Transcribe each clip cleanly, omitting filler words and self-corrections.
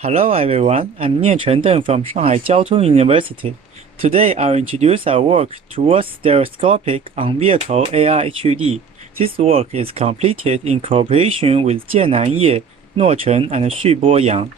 Hello everyone, I'm Nian Deng from Shanghai Jiao Tong University. Today I'll introduce our work towards stereoscopic on-vehicle AR-HUD. This work is completed in cooperation with Jianan Ye, Nuo Chen, and Xu Boyang.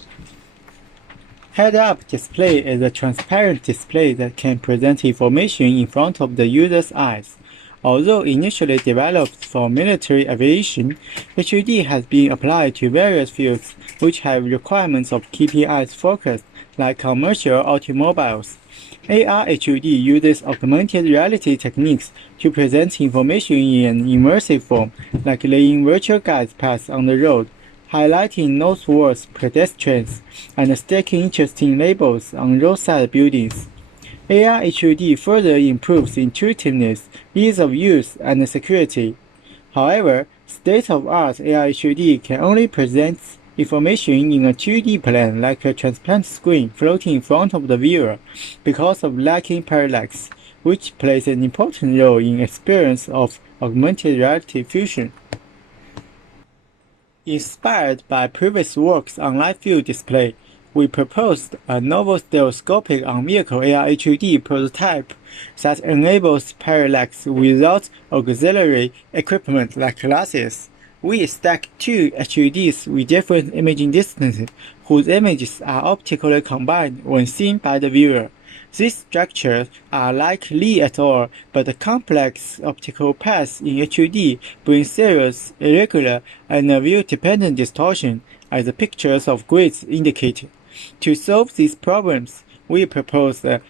Head-up display is a transparent display that can present information in front of the user's eyes. Although initially developed for military aviation, HUD has been applied to various fields which have requirements of keeping eyes focused, like commercial automobiles. AR-HUD uses augmented reality techniques to present information in an immersive form, like laying virtual guide paths on the road, highlighting noteworthy pedestrians, and sticking interesting labels on roadside buildings. AR-HUD further improves intuitiveness, ease of use, and security. However, state-of-the-art AR-HUD can only present information in a 2D plane like a transparent screen floating in front of the viewer because of lacking parallax, which plays an important role in experience of augmented reality fusion. Inspired by previous works on live field display, we proposed a novel stereoscopic on-vehicle AR-HUD prototype that enables parallax without auxiliary equipment like glasses. We stack two HUDs with different imaging distances, whose images are optically combined when seen by the viewer. These structures are like Lee et al., but the complex optical paths in HUD bring serious, irregular, and view-dependent distortion, as the pictures of grids indicate. To solve these problems, we propose an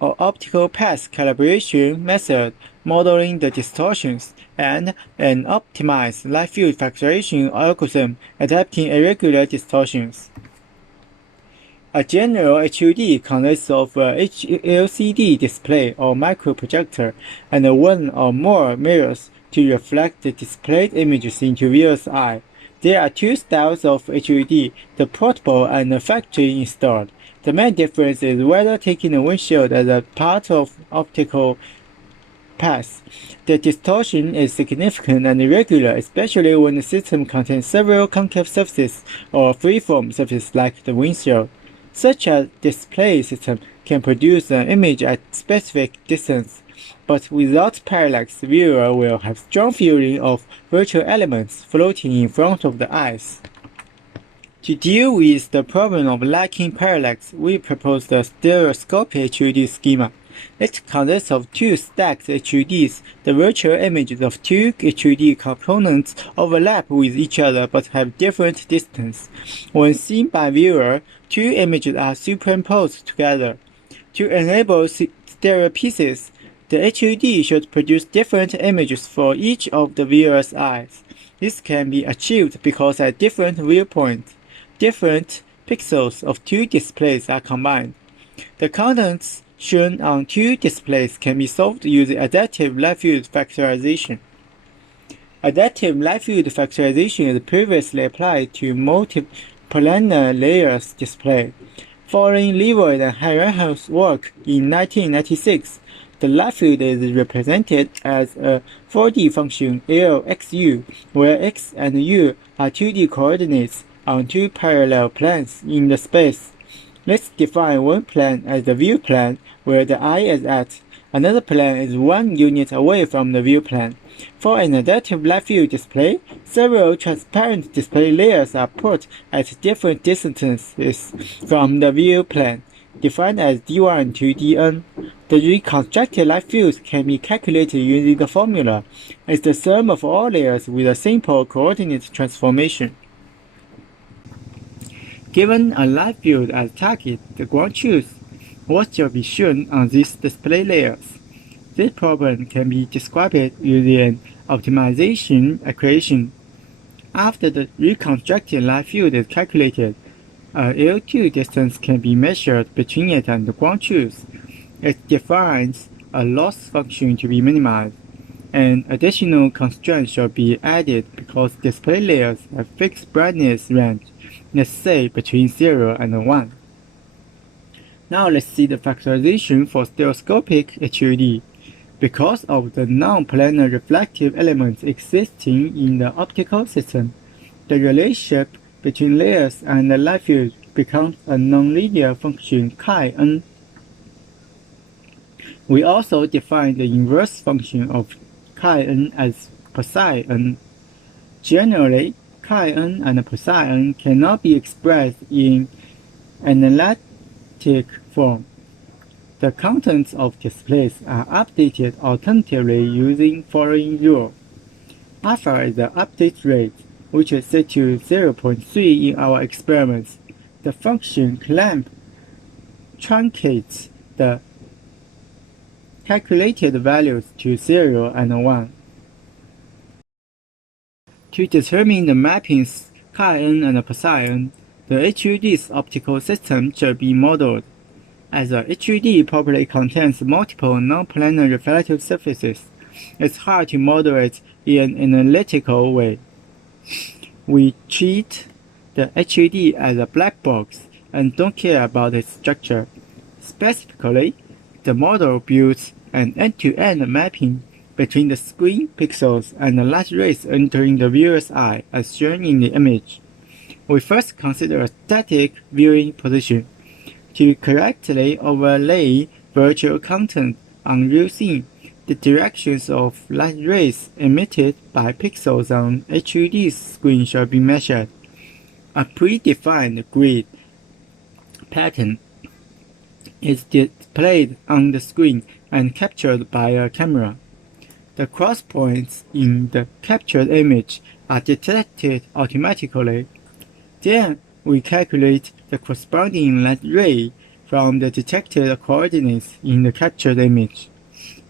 optical path calibration method modeling the distortions and an optimized live field factorization algorithm adapting irregular distortions. A general HUD consists of a LCD display or microprojector and one or more mirrors to reflect the displayed images into viewer's eye. There are two styles of HUD, the portable and the factory installed. The main difference is whether taking the windshield as a part of optical path. The distortion is significant and irregular, especially when the system contains several concave surfaces or freeform surfaces like the windshield. Such a display system can produce an image at specific distance, but without parallax, the viewer will have strong feeling of virtual elements floating in front of the eyes. To deal with the problem of lacking parallax, we proposed the stereoscopic HUD schema. It consists of two stacked HUDs. The virtual images of two HUD components overlap with each other but have different distance. When seen by viewer, two images are superimposed together. To enable stereo pieces, the HUD should produce different images for each of the viewer's eyes. This can be achieved because at different viewpoints, different pixels of two displays are combined. The contents shown on two displays can be solved using additive live field factorization. Additive live field factorization is previously applied to multiplanar layers display. Following Leroy and Hairen's work in 1996, the live field is represented as a 4D function LXU, where x and u are 2D coordinates on two parallel planes in the space. Let's define one plane as the view plane, where the eye is at. Another plane is 1 unit away from the view plane. For an additive live field display, several transparent display layers are put at different distances from the view plane, defined as D1 to Dn. The reconstructed live fields can be calculated using the formula. It's the sum of all layers with a simple coordinate transformation. Given a live field as target, the ground truth, what shall be shown on these display layers? This problem can be described using an optimization equation. After the reconstructed live field is calculated, a L2 distance can be measured between it and the ground truth. It defines a loss function to be minimized. An additional constraint should be added because display layers have fixed brightness range, let's say between 0 and 1. Now let's see the factorization for stereoscopic HUD. Because of the non-planar reflective elements existing in the optical system, the relationship between layers and the live field becomes a nonlinear function chi-n. We also define the inverse function of chi-n as psi-n. Generally, chi-n and psi-n cannot be expressed in analytic form. The contents of displays are updated alternatively using following rule. Alpha is the update rate, which is set to 0.3 in our experiments. The function clamp truncates the calculated values to 0 and 1. To determine the mappings chi-n and psi-n, the HUD's optical system should be modeled. As a HUD properly contains multiple non-planar reflective surfaces, it's hard to model it in an analytical way. We treat the HUD as a black box and don't care about its structure. Specifically, the model builds an end-to-end mapping between the screen pixels and the light rays entering the viewer's eye as shown in the image. We first consider a static viewing position. To correctly overlay virtual content on real scene, the directions of light rays emitted by pixels on HUD's screen should be measured. A predefined grid pattern is displayed on the screen and captured by a camera. The cross points in the captured image are detected automatically. Then we calculate the corresponding light ray from the detected coordinates in the captured image.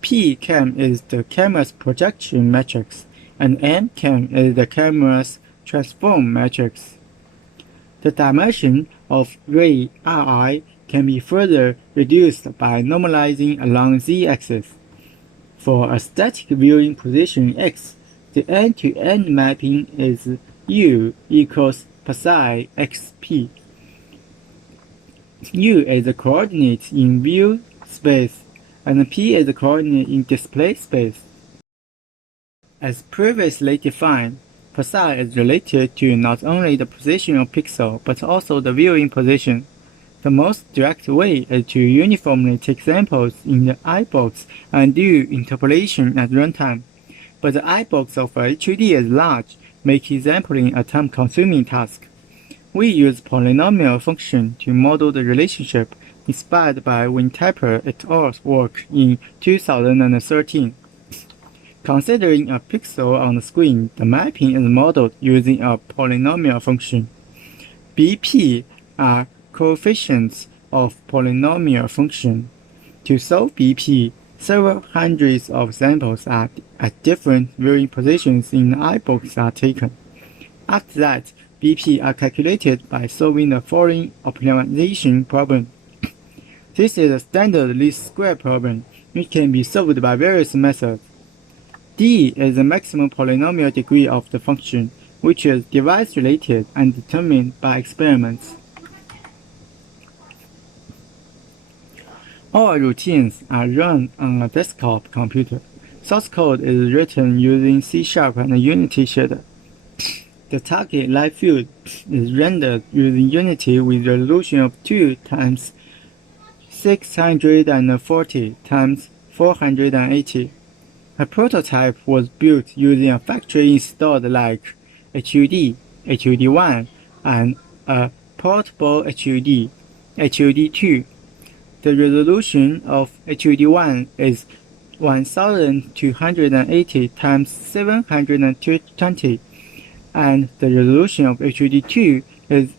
P-cam is the camera's projection matrix, and M-cam is the camera's transform matrix. The dimension of ray Ri can be further reduced by normalizing along z-axis. For a static viewing position x, the end-to-end mapping is U equals psi xp. U is the coordinate in view space, and P is the coordinate in display space. As previously defined, psi is related to not only the position of pixel, but also the viewing position. The most direct way is to uniformly take samples in the eyebox and do interpolation at runtime. But the eyebox of a HUD is large, making sampling a time-consuming task. We use polynomial function to model the relationship inspired by Wintaper et al.'s work in 2013. Considering a pixel on the screen, the mapping is modeled using a polynomial function. BP are coefficients of polynomial function. To solve BP, several hundreds of samples at different viewing positions in the eyebox are taken. After that, BP are calculated by solving the following optimization problem. This is a standard least square problem, which can be solved by various methods. D is the maximum polynomial degree of the function, which is device-related and determined by experiments. All routines are run on a desktop computer. Source code is written using C# and Unity shader. The target light field is rendered using Unity with resolution of 2 × 640 × 480. A prototype was built using a factory-installed like HUD, HUD1, and a portable HUD, HUD2. The resolution of HUD1 is 1280 × 720, and the resolution of HUD2 is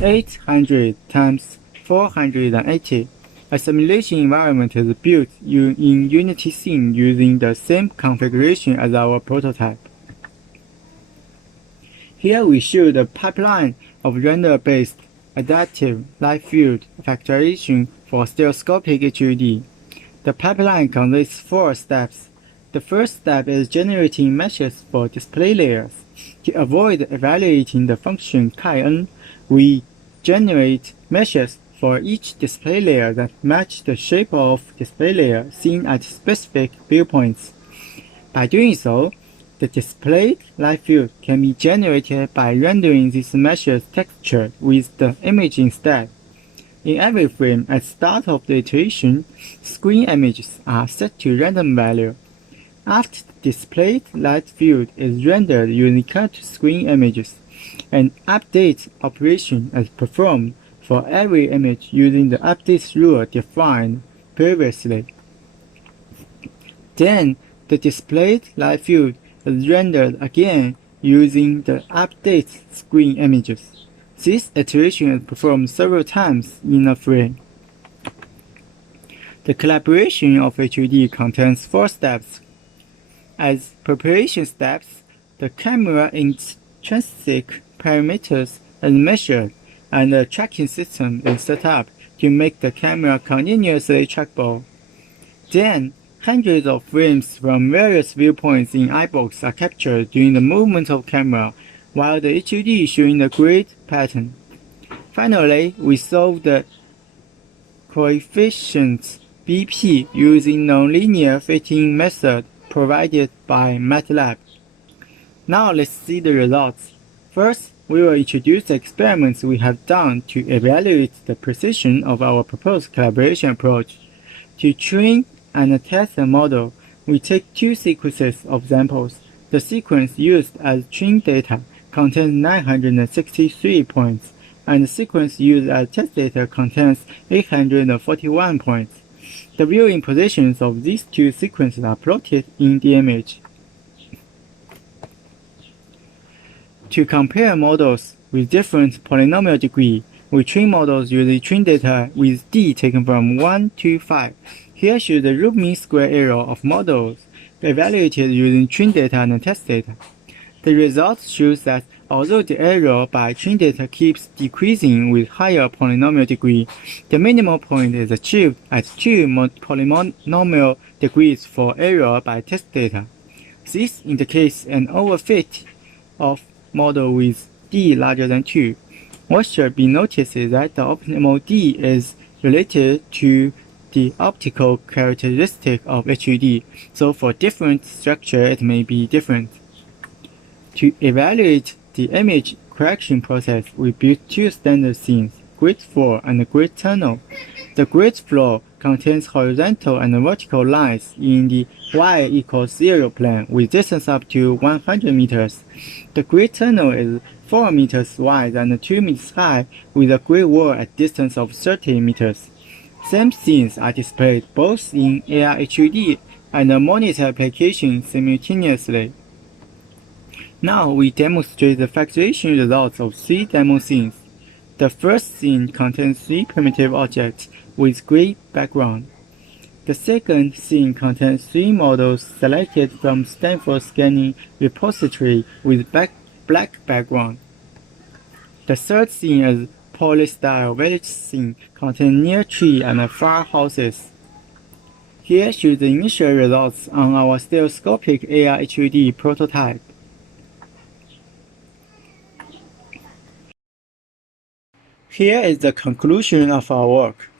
800 × 480. A simulation environment is built in Unity Scene using the same configuration as our prototype. Here we show the pipeline of render-based additive light field factorization for stereoscopic HUD. The pipeline consists 4 steps. The first step is generating meshes for display layers. To avoid evaluating the function chi-n, we generate meshes for each display layer that match the shape of display layer seen at specific viewpoints. By doing so, The displayed light field can be generated by rendering this mesh's texture with the imaging step. In every frame at the start of the iteration, screen images are set to random value. After the displayed light field is rendered using cut to screen images, an update operation is performed for every image using the update rule defined previously. Then, the displayed light field is rendered again using the update screen images. This iteration is performed several times in a frame. The collaboration of HUD contains 4 steps. As preparation steps, the camera intrinsic parameters are measured and a tracking system is set up to make the camera continuously trackable. Then, hundreds of frames from various viewpoints in iBox are captured during the movement of camera, while the HUD showing the grid pattern. Finally, we solve the coefficient BP using nonlinear fitting method provided by MATLAB. Now let's see the results. First, we will introduce the experiments we have done to evaluate the precision of our proposed collaboration approach. To train and test a model, we take 2 sequences of samples. The sequence used as train data contains 963 points, and the sequence used as test data contains 841 points. The viewing positions of these 2 sequences are plotted in the image. To compare models with different polynomial degree, we train models using train data with d taken from 1 to 5. Here shows the root mean square error of models evaluated using train data and test data. The result shows that although the error by train data keeps decreasing with higher polynomial degree, the minimal point is achieved at 2 polynomial degrees for error by test data. This indicates an overfit of model with d larger than 2. What should be noticed is that the optimal d is related to the optical characteristic of HUD, so for different structure it may be different. To evaluate the image correction process, we built 2 standard scenes, grid floor and grid tunnel. The grid floor contains horizontal and vertical lines in the y equals 0 plane with distance up to 100 meters. The grid tunnel is 4 meters wide and 2 meters high with a grid wall at distance of 30 meters. Same scenes are displayed both in AR-HUD and a monitor application simultaneously. Now we demonstrate the factorization results of 3 demo scenes. The first scene contains 3 primitive objects with gray background. The second scene contains 3 models selected from Stanford scanning repository with black background. The third scene is polystyle village scene containing near tree and far houses. Here shows the initial results on our stereoscopic AR-HUD prototype. Here is the conclusion of our work.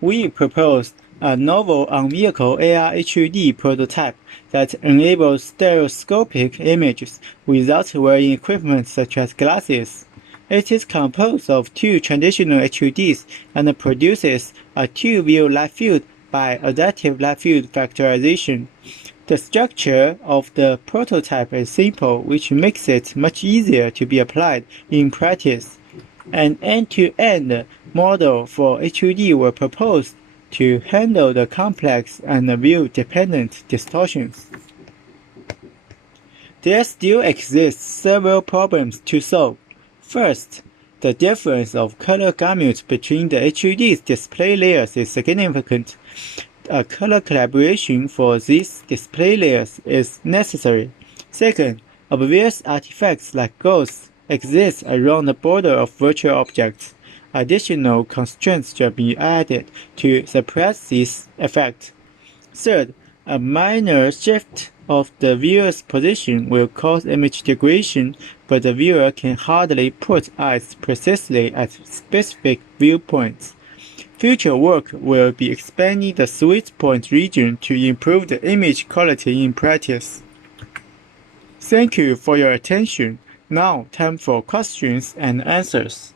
We proposed a novel on-vehicle AR-HUD prototype that enables stereoscopic images without wearing equipment such as glasses. It is composed of 2 traditional HUDs and produces a 2-view light field by additive light field factorization. The structure of the prototype is simple, which makes it much easier to be applied in practice. An end-to-end model for HUD were proposed to handle the complex and view-dependent distortions. There still exists several problems to solve. First, the difference of color gamut between the HUD's display layers is significant. A color collaboration for these display layers is necessary. Second, obvious artifacts like ghosts exist around the border of virtual objects. Additional constraints should be added to suppress this effect. Third, a minor shift of the viewer's position will cause image degradation, but the viewer can hardly put eyes precisely at specific viewpoints. Future work will be expanding the sweet point region to improve the image quality in practice. Thank you for your attention. Now, time for questions and answers.